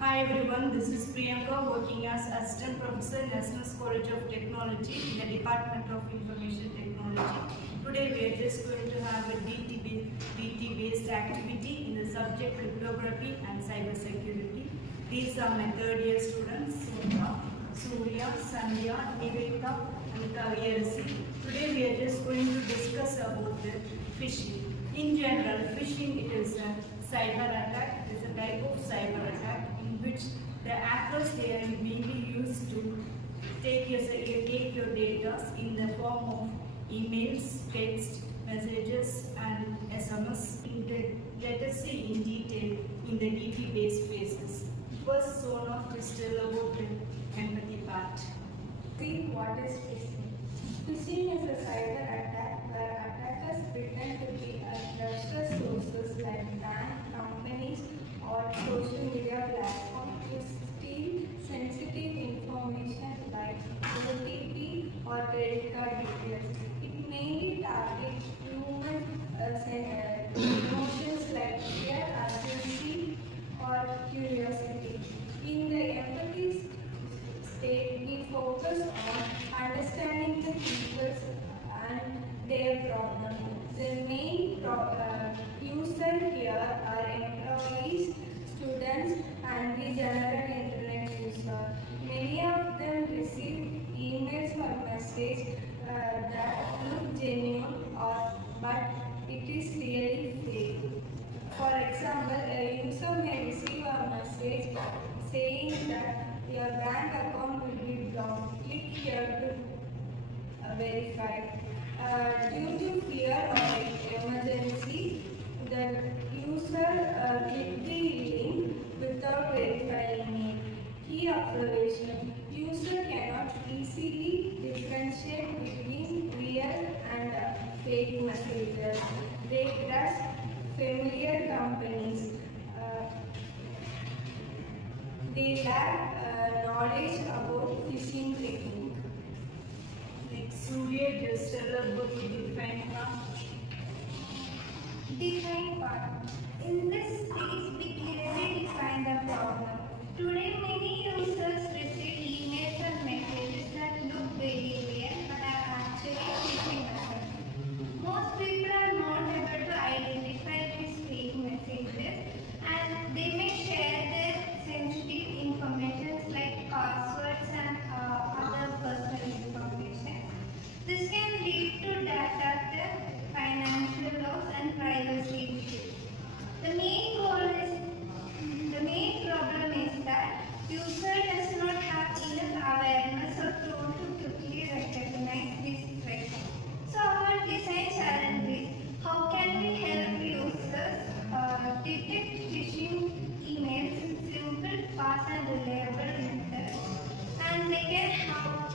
Hi everyone, this is Priyanka working as Assistant Professor, National College of Technology in the Department of Information Technology. Today we are just going to have a DT based activity in the subject cryptography and cyber security. These are my third year students, Sudha, Surya, Sandhya, Niveka and Kaviyarasi. Today we are just going to discuss about the phishing. In general, phishing is a cyber attack. It's a type of cyber attack in which the hackers they are mainly used to take your data in the form of emails, text, messages, and SMS. Let us see in detail in the DT-based phases. First, Sona is tell about the empathy part. See what is phishing. Phishing is a cyber attack where attackers pretend to be a trusted sources like bank, companies, or social media platforms to steal sensitive information like OTP or credit card details. It mainly targets human emotions like fear, urgency, or curiosity. In the empathy state, we focus on understanding the people and their problem. The main user here are employees, students, and the general internet user. Many of them receive emails or messages that look genuine, but it is really fake. For example, a user may receive a message saying that your bank account will be blocked. Click here to verify. Due to fear or emergency, the user click the link without verifying it. Key observation. User cannot easily differentiate between real and fake messages. They trust familiar companies. They lack knowledge about phishing technique. Next, Surya just tell about the define part. Define part. In this stage, we clearly define the problem. Today, many users receive emails and messages that look very real but are actually phishing attacks. Most people are not able to identify these fake messages, and they may share their sensitive information like passwords and other personal information. This can lead to data theft, financial loss, and privacy issues. The main problem is that user does not have enough awareness or tool to quickly recognize these threats. So our design challenge is how can we help users detect phishing emails in simple, fast, and reliable methods, and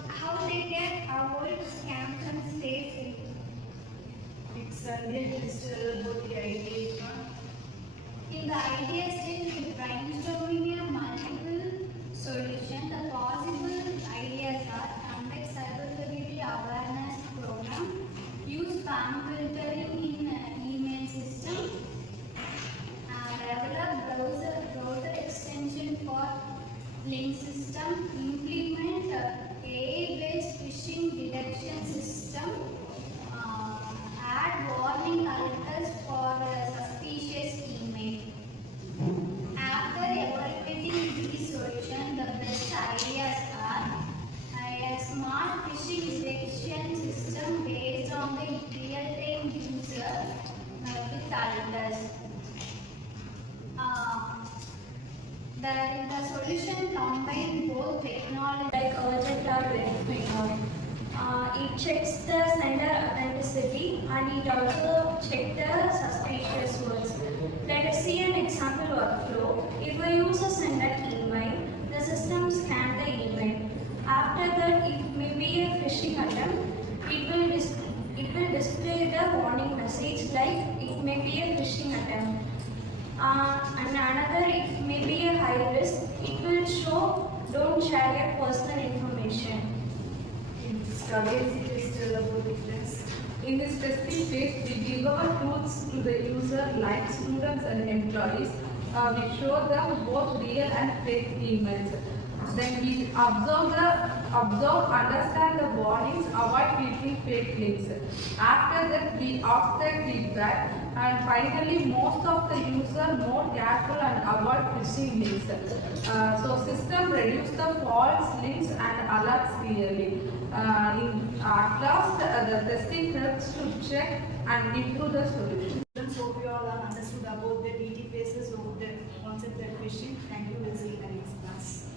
how they can avoid scams and stay safe. Next, Sandhya just tell about the idea part. In the idea stage, we brainstorming a multiple solutions. The possible ideas are conduct cybersecurity awareness program, use spam filtering in email system, develop browser extension for link system, implement AI-based phishing detection system, add warning alerts for suspicious email. After evaluating these solutions, the best ideas are a smart phishing detection system based on the real-time user with alerts. The solution combines both technology Like urgent or verifier. It checks the sender authenticity and it also checks the suspicious words. Let us see an example workflow. If a user sends an email, the system scans the email. After that, it may be a phishing attempt. It will display the warning message like it may be a phishing attempt. And another, it may be a high risk. It will show don't share your personal information. In this Kaviyarasi just tell about difference. In this testing phase, we give our tools to the user like students and employees we show them both real and fake emails. Then we observe, understand the warnings, avoid clicking fake links. After that, we ask their feedback, and finally, most of the user more careful and avoid phishing links. So system reduce the false links and alerts clearly. At last, the testing helps to check and improve the solution. Students, hope you all have understood about the DT phases of the concept of phishing. Thank you. We'll see you in the next class.